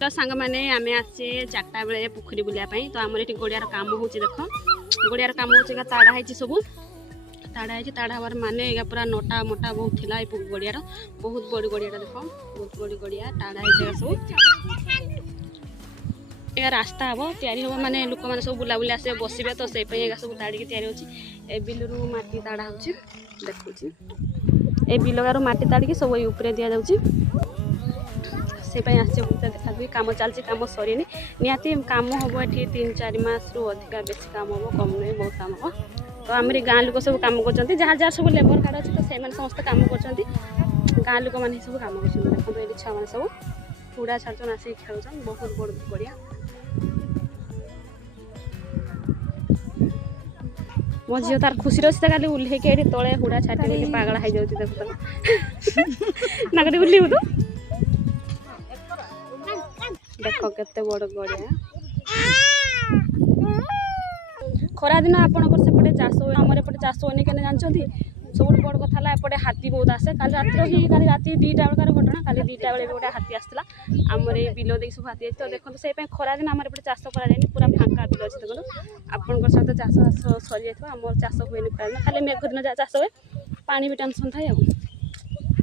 तो सांग मैंने आम आसे 4टा बेले पोखरी बुलायापाई तो आम ये गड़ियार काम हो देख गड़ियार काम हो ताड़ा है सब ताड़ा है ताड़ा हबार माने पूरा नोटा मोटा बहुत थिला गड़ियार बहुत बड़ी गड़िया देख बहुत बड़ी गड़िया ताड़ा है सब ये रास्ता हम तैयारी हम माने लोक मैंने सब बुला बुला आसे बसबे तो से सब ताड़ी तैयारी हो बिलरू माटी ताड़ा हो देखुची ए बिलगार माटी ताड़ी सब ऊपर दि जाऊँगी से आसे देखा कम चलती कम सरीनी निहाती कम हम ये 3-4 मास रु अधिका बेसी काम हम कम नहीं बहुत काम हम तो आम गाँ लोक सब कम कर जहाँ जहाँ सब लेबर कार्ड अच्छे तो से समस्त कम कर गाँ लोक मैंने सब कम कर देखो ये छुआ मैंने सब हुड़ा छाड़न आसिक खेलुन बहुत बड़ बढ़िया मो झील तार खुशी रही खाली उल्लेख ये तले हुड़ा छाटी पागल हो जाऊँगी देख ना कटी उल्लू तू देख केते बड़ गड़िया खरा दिन आपंकर सेपटे चाष आमर एपटे चाष होनी के जानते सब बड़ कथा है एपटे हाथी बहुत आसे कल रात ही कल रात 2टा बेलकार घटना कल 2टा बेले गोटे हाथी आसला आमर ये बिल देख सब हाथी तो देखो से खरा दिन आम एपटे चाष कराए पूरा फांका बिल अच्छे देखो आपंकर सब चाष सरी जाए आम चाष हुए खरा दिन खाली मेघ दिन जहाँ चाष हुए पानी भी टेंशन थाए